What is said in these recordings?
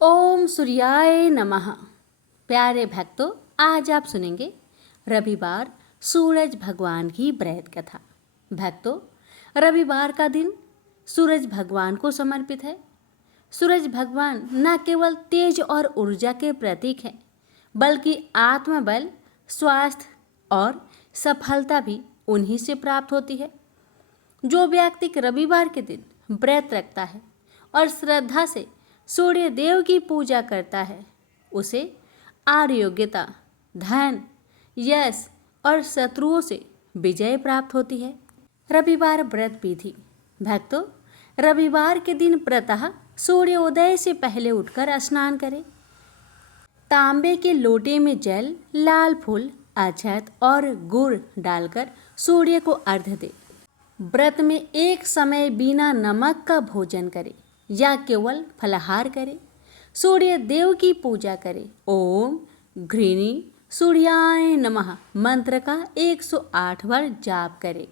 ओम सूर्याय नमः। प्यारे भक्तों, आज आप सुनेंगे रविवार सूरज भगवान की व्रत कथा। भक्तों, रविवार का दिन सूरज भगवान को समर्पित है। सूरज भगवान न केवल तेज और ऊर्जा के प्रतीक हैं, बल्कि आत्मबल, स्वास्थ्य और सफलता भी उन्हीं से प्राप्त होती है। जो व्यक्ति रविवार के दिन व्रत रखता है और श्रद्धा से सूर्य देव की पूजा करता है, उसे आरोग्यता, धन, यश और शत्रुओं से विजय प्राप्त होती है। रविवार व्रत विधि। भक्तों, रविवार के दिन प्रातः सूर्योदय से पहले उठकर स्नान करें। तांबे के लोटे में जल, लाल फूल, अक्षत और गुड़ डालकर सूर्य को अर्घ्य दें। व्रत में एक समय बिना नमक का भोजन करें या केवल फलाहार करें। सूर्य देव की पूजा करें। ओम घृणी सूर्याय नमः मंत्र का 108 बार जाप करें।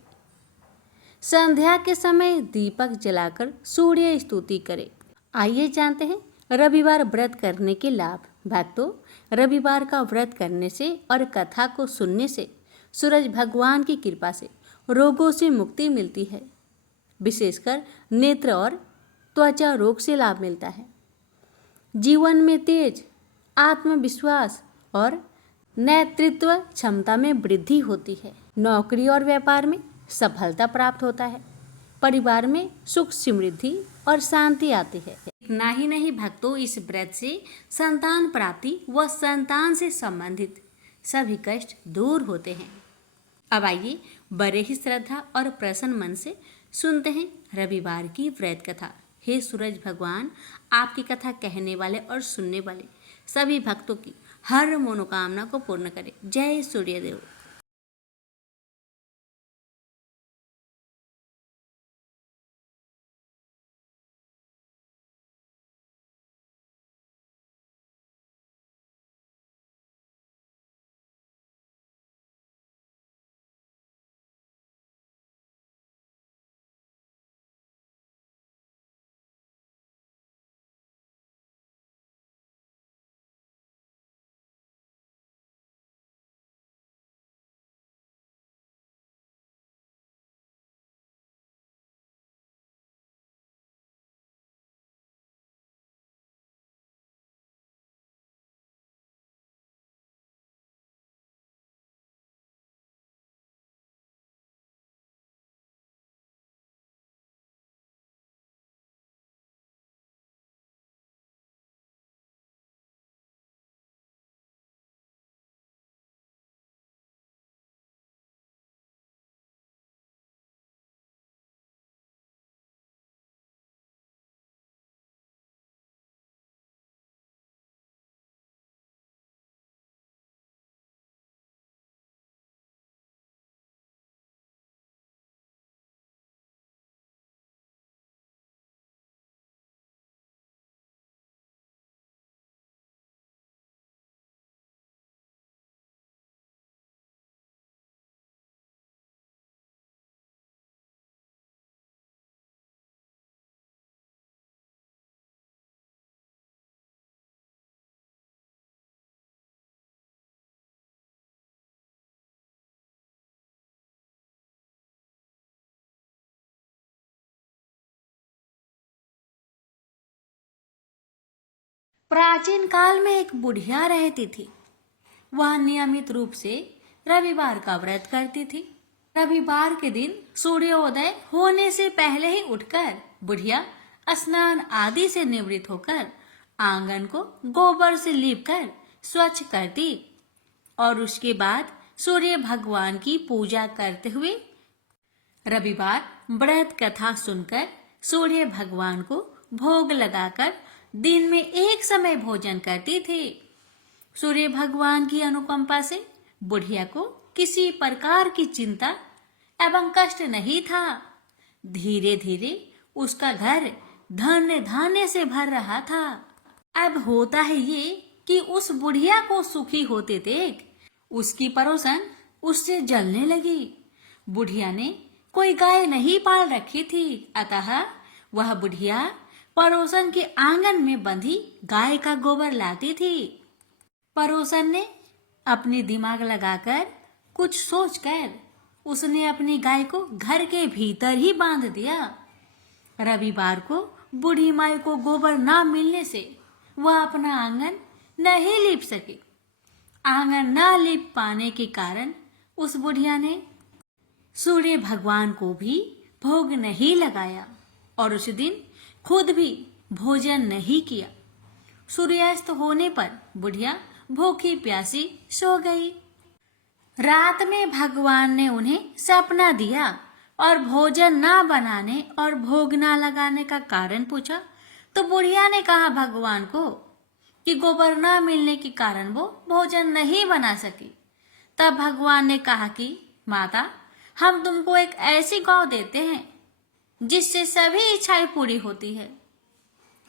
संध्या के समय दीपक जलाकर सूर्य स्तुति करें। आइए जानते हैं रविवार व्रत करने के लाभ। भक्तों, रविवार का व्रत करने से और कथा को सुनने से सूरज भगवान की कृपा से रोगों से मुक्ति मिलती है। विशेषकर नेत्र और त्वचा रोग से लाभ मिलता है। जीवन में तेज, आत्मविश्वास और नेतृत्व क्षमता में वृद्धि होती है। नौकरी और व्यापार में सफलता प्राप्त होता है। परिवार में सुख, समृद्धि और शांति आती है। इतना ही नहीं भक्तों, इस व्रत से संतान प्राप्ति व संतान से संबंधित सभी कष्ट दूर होते हैं। अब आइए बड़े ही श्रद्धा और प्रसन्न मन से सुनते हैं रविवार की व्रत कथा। हे सूरज भगवान, आपकी कथा कहने वाले और सुनने वाले सभी भक्तों की हर मनोकामना को पूर्ण करें। जय सूर्यदेव। प्राचीन काल में एक बुढ़िया रहती थी। वह नियमित रूप से रविवार का व्रत करती थी। रविवार के दिन सूर्योदय होने से पहले ही उठकर बुढ़िया स्नान आदि से निवृत्त होकर आंगन को गोबर से लीपकर स्वच्छ करती और उसके बाद सूर्य भगवान की पूजा करते हुए रविवार व्रत कथा सुनकर सूर्य भगवान को भोग लगाकर दिन में एक समय भोजन करती थी। सूर्य भगवान की अनुकंपा से बुढ़िया को किसी प्रकार की चिंता एवं कष्ट नहीं था। धीरे धीरे उसका घर धन्य धान्य से भर रहा था। अब होता है ये कि उस बुढ़िया को सुखी होते देख उसकी पड़ोसन उससे जलने लगी। बुढ़िया ने कोई गाय नहीं पाल रखी थी, अतः वह बुढ़िया पड़ोसन के आंगन में बंधी गाय का गोबर लाती थी। पड़ोसन ने अपनी दिमाग लगाकर कुछ सोचकर उसने अपनी गाय को घर के भीतर ही बांध दिया। रविवार को बूढ़ी माई को गोबर ना मिलने से वह अपना आंगन नहीं लीप सके। आंगन ना लीप पाने के कारण उस बुढ़िया ने सूर्य भगवान को भी भोग नहीं लगाया और उस दिन खुद भी भोजन नहीं किया। सूर्यास्त होने पर बुढ़िया भूखी प्यासी सो गई। रात में भगवान ने उन्हें सपना दिया और भोजन ना बनाने और भोग ना लगाने का कारण पूछा तो बुढ़िया ने कहा भगवान को कि गोबर ना मिलने के कारण वो भोजन नहीं बना सकी। तब भगवान ने कहा कि माता, हम तुमको एक ऐसी गौ देते हैं जिससे सभी इच्छाएं पूरी होती है,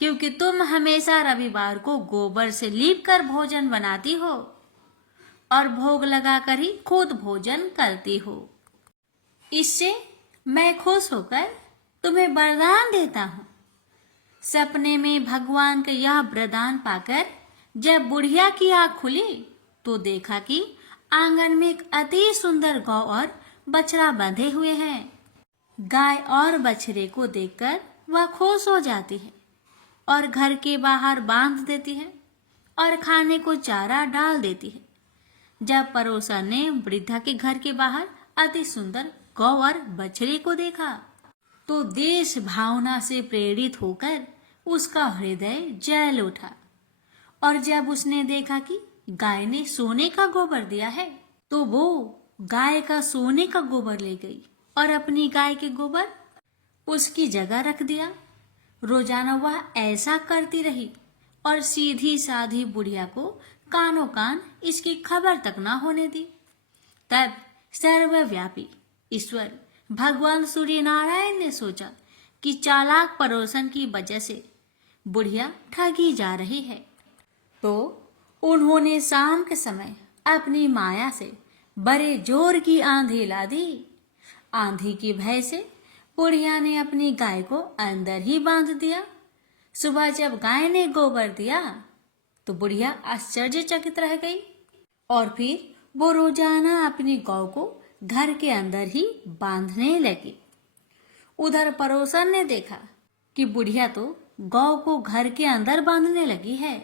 क्योंकि तुम हमेशा रविवार को गोबर से लीप कर भोजन बनाती हो और भोग लगाकर ही खुद भोजन करती हो। इससे मैं खुश होकर तुम्हें वरदान देता हूँ। सपने में भगवान का यह वरदान पाकर जब बुढ़िया की आँख खुली तो देखा कि आंगन में एक अति सुंदर गौ और बछड़ा बंधे हुए हैं। गाय और बछड़े को देखकर वह खुश हो जाती है और घर के बाहर बांध देती है और खाने को चारा डाल देती है। जब पड़ोसन ने वृद्धा के घर के बाहर अति सुंदर गौ और बछड़े को देखा तो देश भावना से प्रेरित होकर उसका हृदय जल उठा और जब उसने देखा कि गाय ने सोने का गोबर दिया है तो वो गाय का सोने का गोबर ले गई और अपनी गाय के गोबर उसकी जगह रख दिया। रोजाना वह ऐसा करती रही और सीधी साधी बुढ़िया को कानों कान इसकी खबर तक ना होने दी। तब सर्वव्यापी ईश्वर भगवान सूर्य नारायण ने सोचा कि चालाक पड़ोसन की वजह से बुढ़िया ठगी जा रही है, तो उन्होंने शाम के समय अपनी माया से बड़े जोर की आंधी ला दी। आंधी की भय से बुढ़िया ने अपनी गाय को अंदर ही बांध दिया। सुबह जब गाय ने गोबर दिया तो बुढ़िया आश्चर्यचकित रह गई और फिर वो रोजाना अपनी गौ को घर के अंदर ही बांधने लगी। उधर पड़ोसन ने देखा कि बुढ़िया तो गौ को घर के अंदर बांधने लगी है,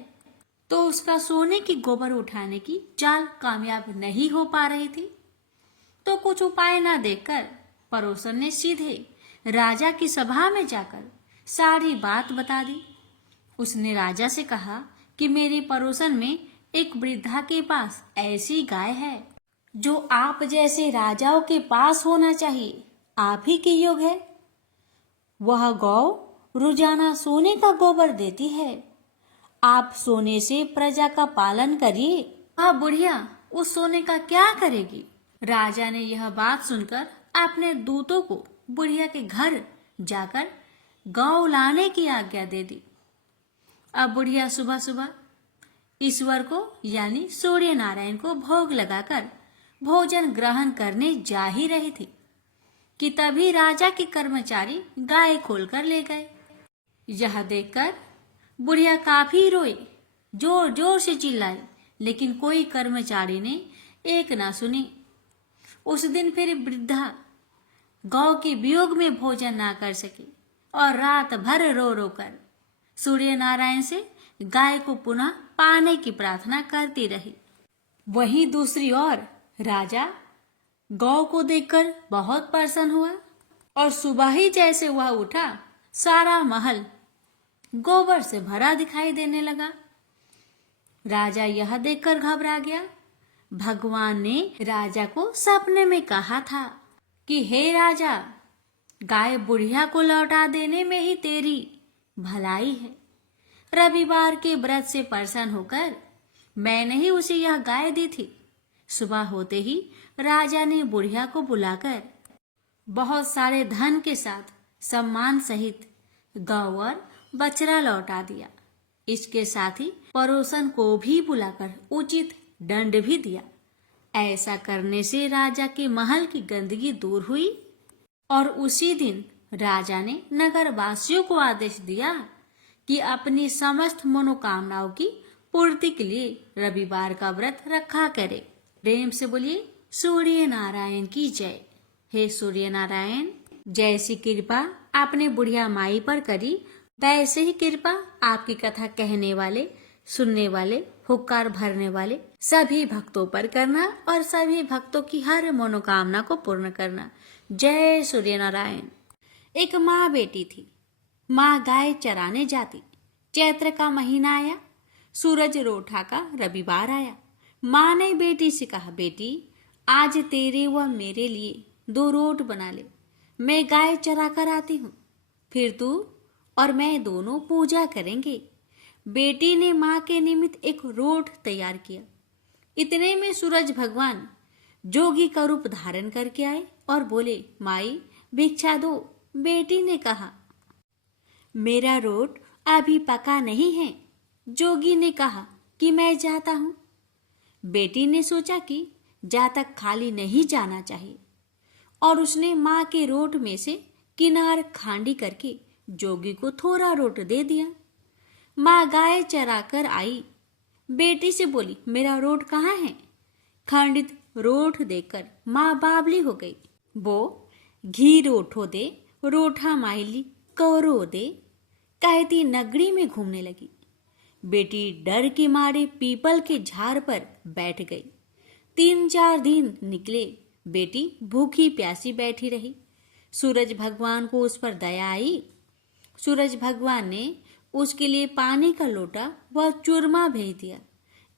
तो उसका सोने की गोबर उठाने की चाल कामयाब नहीं हो पा रही थी। तो कुछ उपाय ना देखकर पड़ोसन ने सीधे राजा की सभा में जाकर सारी बात बता दी। उसने राजा से कहा कि मेरे पड़ोसन में एक वृद्धा के पास ऐसी गाय है जो आप जैसे राजाओं के पास होना चाहिए, आप ही के योग है। वह गौ रोजाना सोने का गोबर देती है। आप सोने से प्रजा का पालन करिए। वह बुढ़िया उस सोने का क्या करेगी? राजा ने यह बात सुनकर अपने दूतों को बुढ़िया के घर जाकर गौ लाने की आज्ञा दे दी। अब बुढ़िया सुबह सुबह ईश्वर को यानी सूर्य नारायण को भोग लगाकर भोजन ग्रहण करने जा ही रही थी कि तभी राजा के कर्मचारी गाय खोलकर ले गए। यह देखकर बुढ़िया काफी रोई, जोर जोर से चिल्लाई, लेकिन कोई कर्मचारी ने एक ना सुनी। उस दिन फिर वृद्धा गौ के वियोग में भोजन ना कर सकी और रात भर रो रो कर सूर्य नारायण से गाय को पुनः पाने की प्रार्थना करती रही। वहीं दूसरी ओर राजा गौ को देखकर बहुत प्रसन्न हुआ और सुबह ही जैसे वह उठा सारा महल गोबर से भरा दिखाई देने लगा। राजा यह देखकर घबरा गया। भगवान ने राजा को सपने में कहा था कि हे राजा, गाय बुढ़िया को लौटा देने में ही तेरी भलाई है। रविवार के व्रत से प्रसन्न होकर मैंने ही उसे यह गाय दी थी। सुबह होते ही राजा ने बुढ़िया को बुलाकर बहुत सारे धन के साथ सम्मान सहित गौ और बछड़ा लौटा दिया। इसके साथ ही पड़ोसन को भी बुलाकर उचित दंड भी दिया। ऐसा करने से राजा के महल की गंदगी दूर हुई और उसी दिन राजा ने नगर वासियों को आदेश दिया कि अपनी समस्त मनोकामनाओं की पूर्ति के लिए रविवार का व्रत रखा करे। प्रेम से बोलिए सूर्य नारायण की जय। हे सूर्य नारायण, जैसी कृपा आपने बुढ़िया माई पर करी, वैसे ही कृपा आपकी कथा कहने वाले, सुनने वाले, हुक्कार भरने वाले सभी भक्तों पर करना और सभी भक्तों की हर मनोकामना को पूर्ण करना। जय सूर्य नारायण। एक माँ बेटी थी। माँ गाय चराने जाती। चैत्र का महीना आया, सूरज रोठा का रविवार आया। माँ ने बेटी से कहा, बेटी आज तेरे व मेरे लिए 2 रोट बना ले, मैं गाय चरा कर आती हूँ, फिर तू और मैं दोनों पूजा करेंगे। बेटी ने माँ के निमित्त एक रोट तैयार किया। इतने में सूरज भगवान जोगी का रूप धारण करके आए और बोले, माई भिक्षा दो। बेटी ने कहा, मेरा रोट अभी पका नहीं है। जोगी ने कहा कि मैं जाता हूँ। बेटी ने सोचा कि जा तक खाली नहीं जाना चाहिए और उसने माँ के रोट में से किनार खांडी करके जोगी को थोड़ा रोट दे दिया। माँ गाय चरा कर आई। बेटी से बोली, मेरा रोट कहाँ है? खंडित रोट देकर माँ बावली हो गई। वो घी रोठो दे, रोठा माइली कौरो दे कहती नगरी में घूमने लगी। बेटी डर के मारे पीपल के झाड़ पर बैठ गई। 3-4 दिन निकले। बेटी भूखी प्यासी बैठी रही। सूरज भगवान को उस पर दया आई। सूरज भगवान ने उसके लिए पानी का लोटा व चूरमा भेज दिया।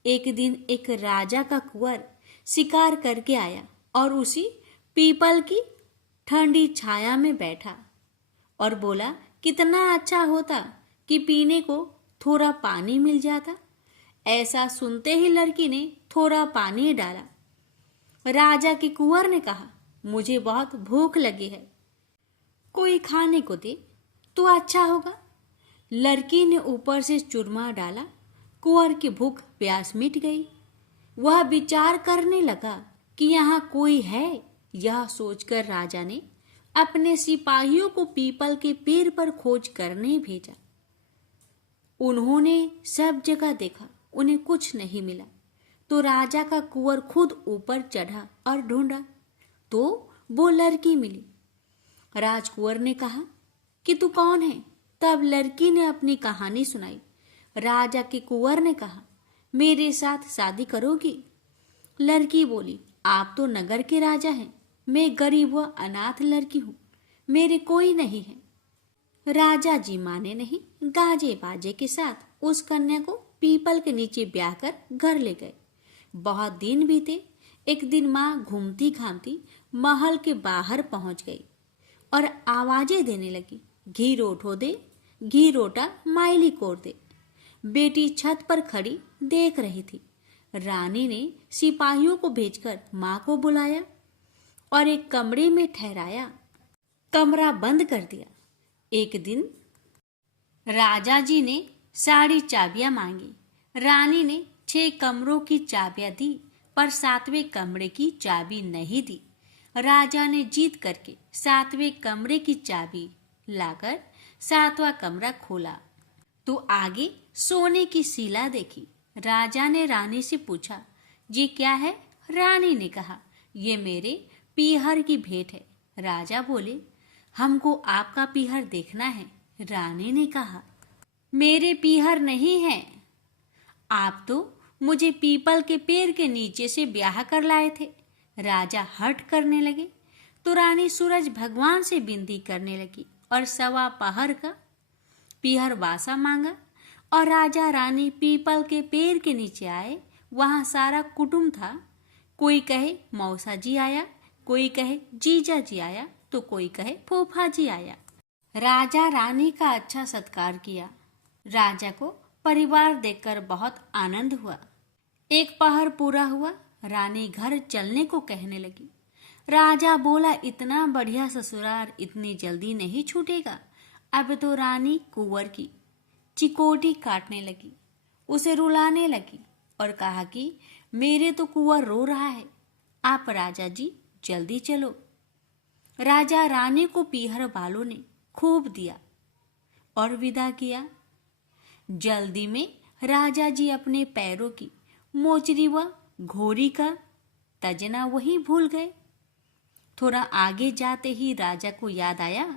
एक दिन एक राजा का कुंवर शिकार करके आया और उसी पीपल की ठंडी छाया में बैठा और बोला, कितना अच्छा होता कि पीने को थोड़ा पानी मिल जाता। ऐसा सुनते ही लड़की ने थोड़ा पानी डाला। राजा के कुंवर ने कहा, मुझे बहुत भूख लगी है, कोई खाने को दे तो अच्छा होगा। लड़की ने ऊपर से चूरमा डाला। कुंवर की भूख प्यास मिट गई। वह विचार करने लगा कि यहाँ कोई है। यह सोचकर राजा ने अपने सिपाहियों को पीपल के पेड़ पर खोज करने भेजा। उन्होंने सब जगह देखा, उन्हें कुछ नहीं मिला। तो राजा का कुंवर खुद ऊपर चढ़ा और ढूंढा तो वो लड़की मिली। राजकुंवर ने कहा कि तू कौन है? तब लड़की ने अपनी कहानी सुनाई। राजा के कुंवर ने कहा, मेरे साथ शादी करोगी? लड़की बोली, आप तो नगर के राजा हैं, मैं गरीब व अनाथ लड़की हूँ, मेरे कोई नहीं है। राजा जी माने नहीं। गाजे बाजे के साथ उस कन्या को पीपल के नीचे ब्याह कर घर ले गए। बहुत दिन बीते। एक दिन माँ घूमती घामती महल के बाहर पहुंच गई और आवाजें देने लगी, घी रोठो दे, घी रोटा माइली कोर दे। बेटी छत पर खड़ी देख रही थी। रानी ने सिपाहियों को भेजकर माँ को बुलाया और एक कमरे में ठहराया। कमरा बंद कर दिया। एक दिन राजा जी ने सारी चाबियां मांगी। रानी ने 6 कमरों की चाबियां दी पर 7वें कमरे की चाबी नहीं दी। राजा ने जीत करके 7वें कमरे की चाबी लाकर 7वां कमरा खोला तो आगे सोने की शिला देखी। राजा ने रानी से पूछा, ये क्या है? रानी ने कहा, ये मेरे पीहर की भेंट है। राजा बोले, हमको आपका पीहर देखना है। रानी ने कहा, मेरे पीहर नहीं है, आप तो मुझे पीपल के पेड़ के नीचे से ब्याह कर लाए थे। राजा हट करने लगे तो रानी सूरज भगवान से विनती करने लगी और 1.25 पहर का पीहर वासा मांगा और राजा रानी पीपल के पेड़ के नीचे आए। वहां सारा कुटुंब था। कोई कहे मौसा जी आया, कोई कहे जीजा जी आया, तो कोई कहे फूफा जी आया। राजा रानी का अच्छा सत्कार किया। राजा को परिवार देखकर बहुत आनंद हुआ। 1 पहर पूरा हुआ। रानी घर चलने को कहने लगी। राजा बोला, इतना बढ़िया ससुराल इतनी जल्दी नहीं छूटेगा। अब तो रानी कुंवर की चिकोटी काटने लगी, उसे रुलाने लगी और कहा कि मेरे तो कुंवर रो रहा है, आप राजा जी जल्दी चलो। राजा रानी को पीहर वालों ने खूब दिया और विदा किया। जल्दी में राजा जी अपने पैरों की मोचरी व घोड़ी का तजना वही भूल गए। थोड़ा आगे जाते ही राजा को याद आया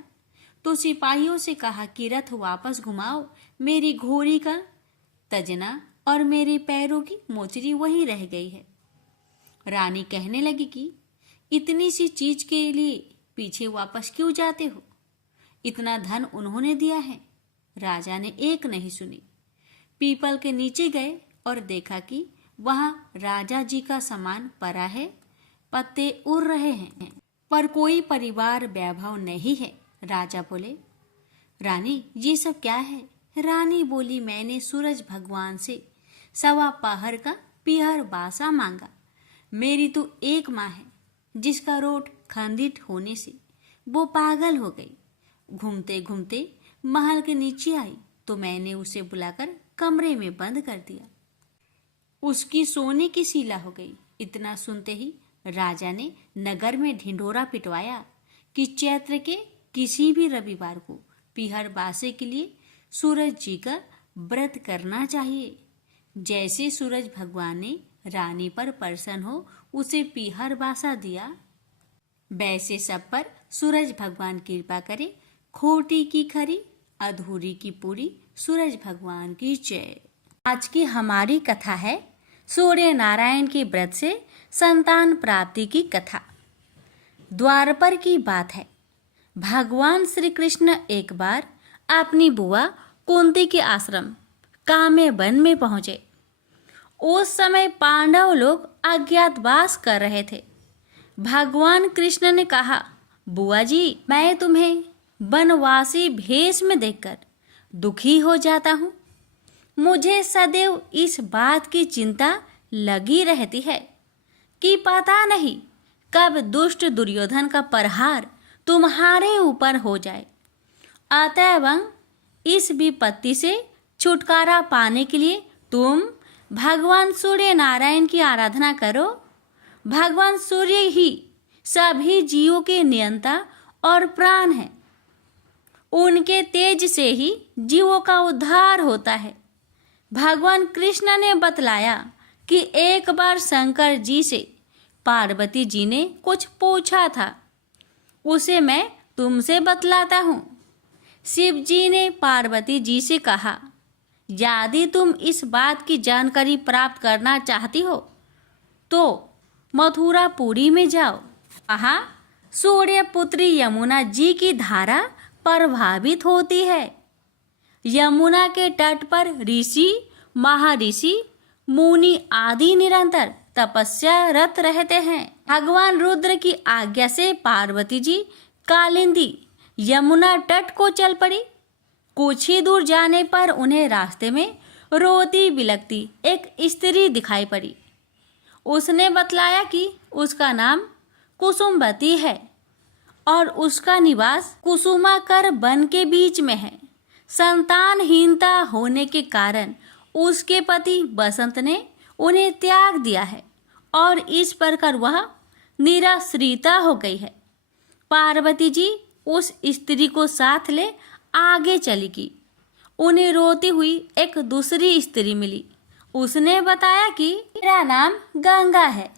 तो सिपाहियों से कहा कि रथ वापस घुमाओ, मेरी घोड़ी का तजना और मेरे पैरों की मोचरी वही रह गई है। रानी कहने लगी कि इतनी सी चीज के लिए पीछे वापस क्यों जाते हो? इतना धन उन्होंने दिया है। राजा ने एक नहीं सुनी। पीपल के नीचे गए और देखा कि वहां राजा जी का सामान पड़ा है, पत्ते उड़ रहे हैं, पर कोई परिवार वैभव नहीं है। राजा बोले, रानी ये सब क्या है? रानी बोली, मैंने सूरज भगवान से 1.25 पहर का पीहर बासा मांगा। मेरी तो एक माँ है जिसका रोट खंडित होने से वो पागल हो गई। घूमते घूमते महल के नीचे आई तो मैंने उसे बुलाकर कमरे में बंद कर दिया। उसकी सोने की शीला हो गई। इतना सुनते ही राजा ने नगर में ढिंढोरा पिटवाया कि चैत्र के किसी भी रविवार को पीहर बासे के लिए सूरज जी का व्रत करना चाहिए। जैसे सूरज भगवान ने रानी पर प्रसन्न हो उसे पीहर बासा दिया, वैसे सब पर सूरज भगवान कृपा करे। खोटी की खरी, अधूरी की पूरी, सूरज भगवान की जय। आज की हमारी कथा है सूर्य नारायण के व्रत से संतान प्राप्ति की कथा। द्वारपर की बात है। भगवान श्री कृष्ण एक बार अपनी बुआ कुंती के आश्रम काम्य वन में पहुंचे। उस समय पांडव लोग अज्ञातवास कर रहे थे। भगवान कृष्ण ने कहा, बुआ जी, मैं तुम्हें वनवासी भेष में देखकर दुखी हो जाता हूँ। मुझे सदैव इस बात की चिंता लगी रहती है कि पता नहीं कब दुष्ट दुर्योधन का प्रहार तुम्हारे ऊपर हो जाए। अतएव इस विपत्ति से छुटकारा पाने के लिए तुम भगवान सूर्य नारायण की आराधना करो। भगवान सूर्य ही सभी जीवों के नियंता और प्राण है। उनके तेज से ही जीवों का उद्धार होता है। भगवान कृष्ण ने बतलाया कि एक बार शंकर जी से पार्वती जी ने कुछ पूछा था, उसे मैं तुमसे बतलाता हूँ। शिव जी ने पार्वती जी से कहा, यदि तुम इस बात की जानकारी प्राप्त करना चाहती हो तो मथुरापुरी में जाओ। वहाँ सूर्य पुत्री यमुना जी की धारा प्रभावित होती है। यमुना के तट पर ऋषि, महर्षि, मुनि आदि निरंतर तपस्यारत रहते हैं। भगवान रुद्र की आज्ञा से पार्वती जी कालिंदी यमुना तट को चल पड़ी। कुछ ही दूर जाने पर उन्हें रास्ते में रोती बिलखती एक स्त्री दिखाई पड़ी। उसने बतलाया कि उसका नाम कुसुमवती है और उसका निवास कुसुमाकर वन के बीच में है। संतानहीनता होने के कारण उसके पति बसंत ने उन्हें त्याग दिया है और इस प्रकार वह निराश्रिता हो गई है। पार्वती जी उस स्त्री को साथ ले आगे चली गई। उन्हें रोती हुई एक दूसरी स्त्री मिली। उसने बताया कि मेरा नाम गंगा है।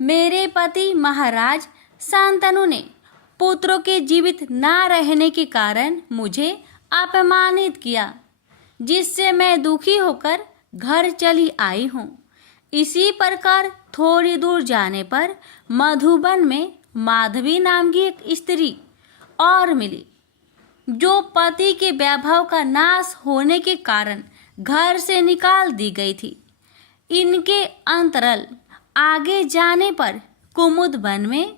मेरे पति महाराज शांतनु ने पुत्रों के जीवित ना रहने के कारण मुझे अपमानित किया, जिससे मैं दुखी होकर घर चली आई हूँ। इसी प्रकार थोड़ी दूर जाने पर मधुबन में माधवी नाम की एक स्त्री और मिली, जो पति के वैभव का नाश होने के कारण घर से निकाल दी गई थी। इनके अंतरल आगे जाने पर कुमुद वन में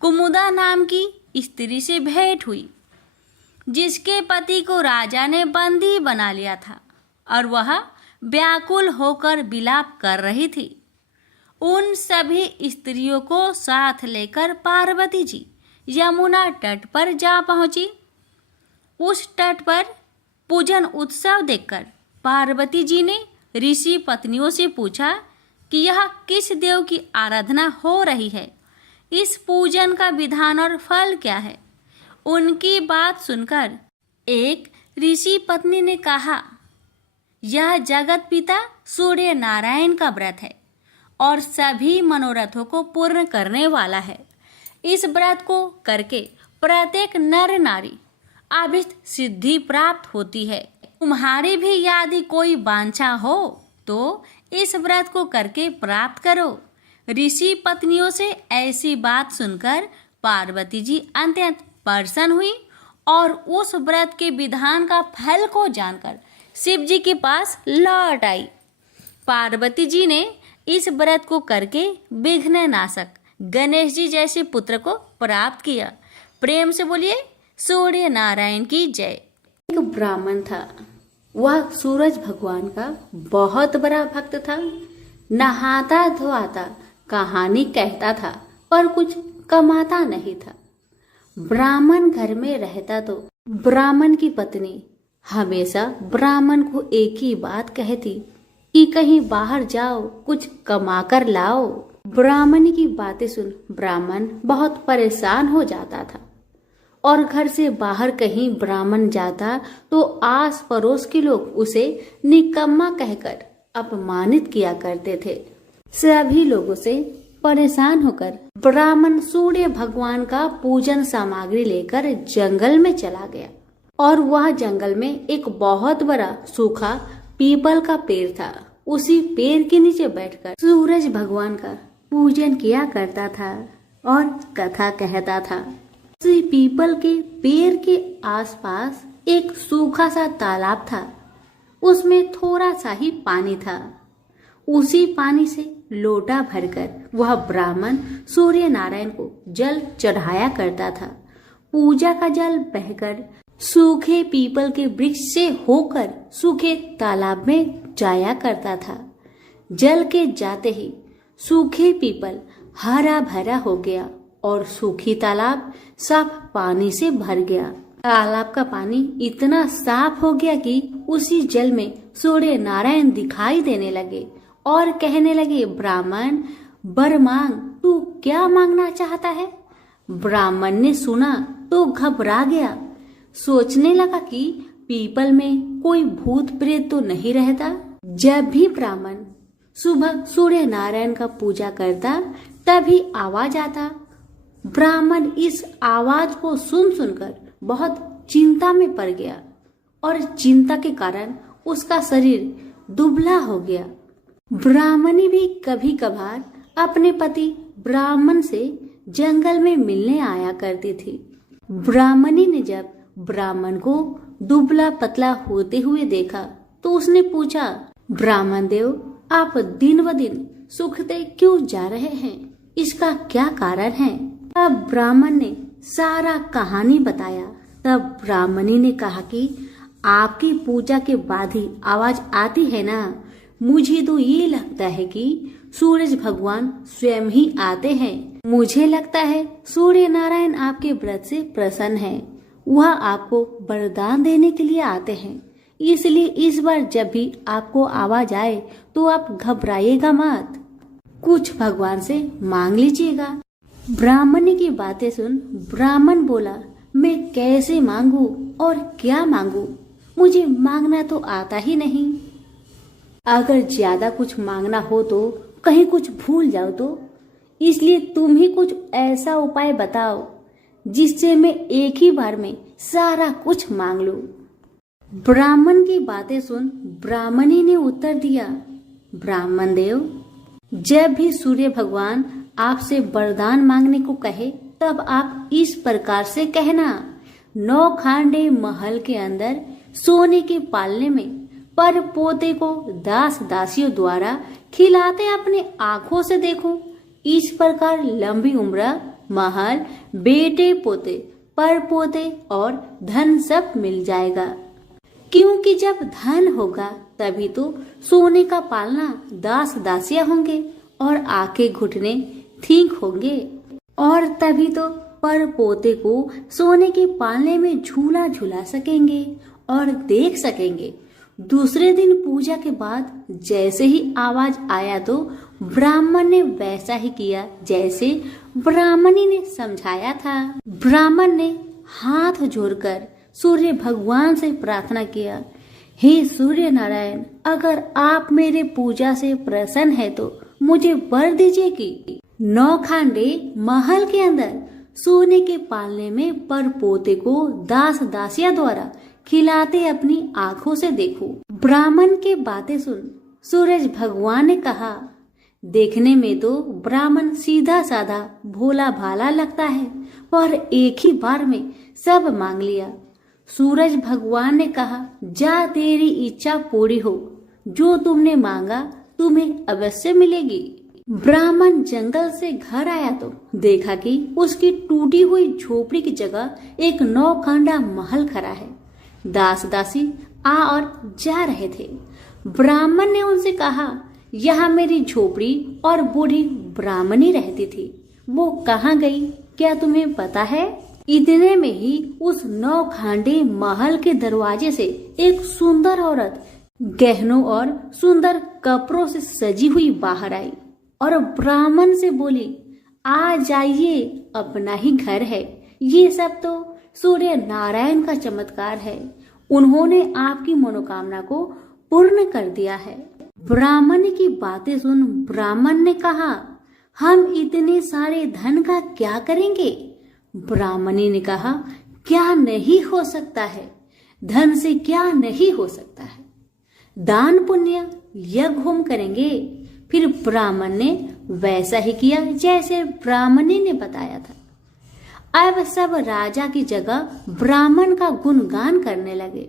कुमुदा नाम की स्त्री से भेंट हुई, जिसके पति को राजा ने बंदी बना लिया था और वह व्याकुल होकर विलाप कर रही थी। उन सभी स्त्रियों को साथ लेकर पार्वती जी यमुना तट पर जा पहुंची। उस तट पर पूजन उत्सव देखकर पार्वती जी ने ऋषि पत्नियों से पूछा कि यह किस देव की आराधना हो रही है, इस पूजन का विधान और फल क्या है। उनकी बात सुनकर एक ऋषि पत्नी ने कहा यह जगत पिता सूर्य नारायण का व्रत है और सभी मनोरथों को पूर्ण करने वाला है। इस व्रत को करके प्रत्येक नर नारी अभीष्ट सिद्धि प्राप्त होती है। तुम्हारी भी यदि कोई वांछा हो तो इस व्रत को करके प्राप्त करो। ऋषि पत्नियों से ऐसी बात सुनकर पार्वती जी अत्यंत प्रसन्न हुई और उस व्रत के विधान का फल को जानकर शिव जी के पास लौट आई। पार्वती जी ने इस व्रत को करके विघ्ननाशक गणेश जी जैसे पुत्र को प्राप्त किया। प्रेम से बोलिए सूर्य नारायण की जय। एक ब्राह्मण था, वह सूरज भगवान का बहुत बड़ा भक्त था। नहाता धोआता कहानी कहता था पर कुछ कमाता नहीं था। ब्राह्मण घर में रहता तो ब्राह्मण की पत्नी हमेशा ब्राह्मण को एक ही बात कहती कि कहीं बाहर जाओ, कुछ कमा कर लाओ। ब्राह्मण की बातें सुन ब्राह्मण बहुत परेशान हो जाता था और घर से बाहर कहीं ब्राह्मण जाता तो आस पड़ोस के लोग उसे निकम्मा कहकर अपमानित किया करते थे। सभी लोगों से परेशान होकर ब्राह्मण सूर्य भगवान का पूजन सामग्री लेकर जंगल में चला गया और वह जंगल में एक बहुत बड़ा सूखा पीपल का पेड़ था। उसी पेड़ के नीचे बैठकर सूरज भगवान का पूजन किया करता था और कथा कहता था। उसी पीपल के पेड़ के आसपास एक सूखा सा तालाब था। उसमें थोड़ा सा ही पानी था। उसी पानी से लोटा भरकर वह ब्राह्मण सूर्य नारायण को जल चढ़ाया करता था। पूजा का जल बहकर सूखे पीपल के वृक्ष से होकर सूखे तालाब में जाया करता था। जल के जाते ही सूखे पीपल हरा भरा हो गया और सूखी तालाब साफ पानी से भर गया। तालाब का पानी इतना साफ हो गया कि उसी जल में सूर्य नारायण दिखाई देने लगे और कहने लगे, ब्राह्मण वर मांग, तू क्या मांगना चाहता है? ब्राह्मण ने सुना तो घबरा गया। सोचने लगा कि पीपल में कोई भूत प्रेत तो नहीं रहता। जब भी ब्राह्मण सुबह सूर्य नारायण का पूजा करता तभी आवाज आता। ब्राह्मण इस आवाज को सुन सुनकर बहुत चिंता में पड़ गया और चिंता के कारण उसका शरीर दुबला हो गया। ब्राह्मणी भी कभी कभार अपने पति ब्राह्मण से जंगल में मिलने आया करती थी। ब्राह्मणी ने जब ब्राह्मण को दुबला पतला होते हुए देखा तो उसने पूछा, ब्राह्मण देव, आप दिन ब दिन सूखते क्यों जा रहे हैं? इसका क्या कारण है? तब ब्राह्मण ने सारा कहानी बताया। तब ब्राह्मणी ने कहा कि आपकी पूजा के बाद ही आवाज आती है ना, मुझे तो ये लगता है कि सूरज भगवान स्वयं ही आते हैं। मुझे लगता है सूर्य नारायण आपके व्रत से प्रसन्न है, वह आपको वरदान देने के लिए आते हैं। इसलिए इस बार जब भी आपको आवाज आए तो आप घबराइएगा मत, कुछ भगवान से मांग लीजिएगा। ब्राह्मणी की बातें सुन ब्राह्मण बोला, मैं कैसे मांगू और क्या मांगू? मुझे मांगना तो आता ही नहीं। अगर ज्यादा कुछ मांगना हो तो कहीं कुछ भूल जाओ तो, इसलिए तुम ही कुछ ऐसा उपाय बताओ जिससे मैं एक ही बार में सारा कुछ मांग लूं। ब्राह्मण की बातें सुन ब्राह्मणी ने उत्तर दिया, ब्राह्मण देव, जब भी सूर्य भगवान आपसे वरदान मांगने को कहे तब आप इस प्रकार से कहना, 9 खांडे महल के अंदर सोने के पालने में पर पोते को दास दासियों द्वारा खिलाते अपने आंखों से देखूं। इस प्रकार लंबी उम्र, महल, बेटे पोते, पर पोते और धन सब मिल जाएगा। क्योंकि जब धन होगा तभी तो सोने का पालना दास दासियां होंगे और आंखें घुटने ठीक होंगे, और तभी तो पर पोते को सोने के पालने में झूला झूला सकेंगे और देख सकेंगे। दूसरे दिन पूजा के बाद जैसे ही आवाज आया तो ब्राह्मण ने वैसा ही किया जैसे ब्राह्मणी ने समझाया था। ब्राह्मण ने हाथ जोड़कर सूर्य भगवान से प्रार्थना किया, हे सूर्य नारायण, अगर आप मेरे पूजा से प्रसन्न है तो मुझे वर दीजिए कि 9 खांडे महल के अंदर सोने के पालने में परपोते को दास दासिया द्वारा खिलाते अपनी आंखों से देखूं। ब्राह्मण की बातें सुन सूरज भगवान ने कहा, देखने में तो ब्राह्मण सीधा साधा भोला भाला लगता है, पर एक ही बार में सब मांग लिया। सूरज भगवान ने कहा, जा तेरी इच्छा पूरी हो, जो तुमने मांगा तुम्हें अवश्य मिलेगी। ब्राह्मण जंगल से घर आया तो देखा कि उसकी टूटी हुई झोपड़ी की जगह एक 9 खांडा महल खड़ा है। दास दासी आ और जा रहे थे। ब्राह्मण ने उनसे कहा, यहाँ मेरी झोपड़ी और बूढ़ी ब्राह्मणी रहती थी, वो कहाँ गई, क्या तुम्हें पता है? इतने में ही उस 9 खांडे महल के दरवाजे से एक सुंदर औरत गहनों और सुंदर कपड़ों से सजी हुई बाहर आई और ब्राह्मण से बोली, आ जाइए, अपना ही घर है। ये सब तो सूर्य नारायण का चमत्कार है, उन्होंने आपकी मनोकामना को पूर्ण कर दिया है। ब्राह्मण की बातें सुन ब्राह्मण ने कहा, हम इतने सारे धन का क्या करेंगे? ब्राह्मणी ने कहा, क्या नहीं हो सकता है, धन से क्या नहीं हो सकता है, दान पुण्य यज्ञ होम करेंगे। फिर ब्राह्मण ने वैसा ही किया जैसे ब्राह्मणी ने बताया था। अब सब राजा की जगह ब्राह्मण का गुणगान करने लगे।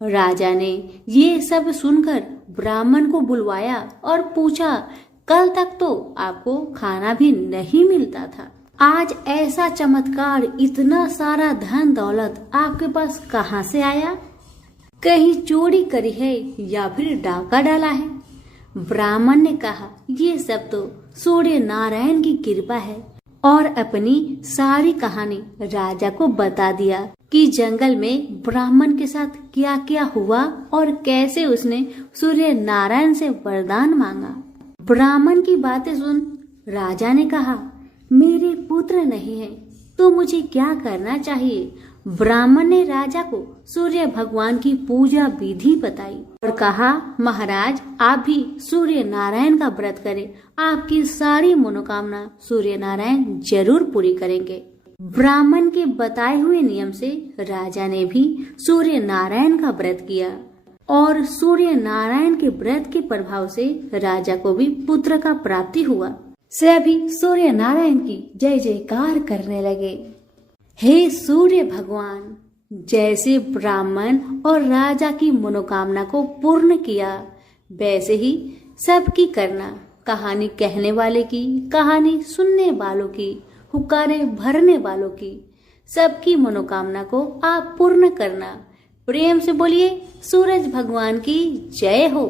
राजा ने ये सब सुनकर ब्राह्मण को बुलवाया और पूछा, कल तक तो आपको खाना भी नहीं मिलता था, आज ऐसा चमत्कार, इतना सारा धन दौलत आपके पास कहाँ से आया? कहीं चोरी करी है या फिर डाका डाला है? ब्राह्मण ने कहा, ये सब तो सूर्य नारायण की कृपा है, और अपनी सारी कहानी राजा को बता दिया कि जंगल में ब्राह्मण के साथ क्या क्या हुआ और कैसे उसने सूर्य नारायण से वरदान मांगा। ब्राह्मण की बातें सुन राजा ने कहा, मेरे पुत्र नहीं है तो मुझे क्या करना चाहिए? ब्राह्मण ने राजा को सूर्य भगवान की पूजा विधि बताई और कहा, महाराज आप भी सूर्य नारायण का व्रत करें, आपकी सारी मनोकामना सूर्य नारायण जरूर पूरी करेंगे। ब्राह्मण के बताए हुए नियम से राजा ने भी सूर्य नारायण का व्रत किया और सूर्य नारायण के व्रत के प्रभाव से राजा को भी पुत्र का प्राप्ति हुआ। सभी सूर्य नारायण की जय जयकार करने लगे। हे सूर्य भगवान, जैसे ब्राह्मण और राजा की मनोकामना को पूर्ण किया, वैसे ही सबकी करना, कहानी कहने वाले की, कहानी सुनने वालों की, हुक्कारे भरने वालों की, सबकी मनोकामना को आप पूर्ण करना। प्रेम से बोलिए सूरज भगवान की जय हो।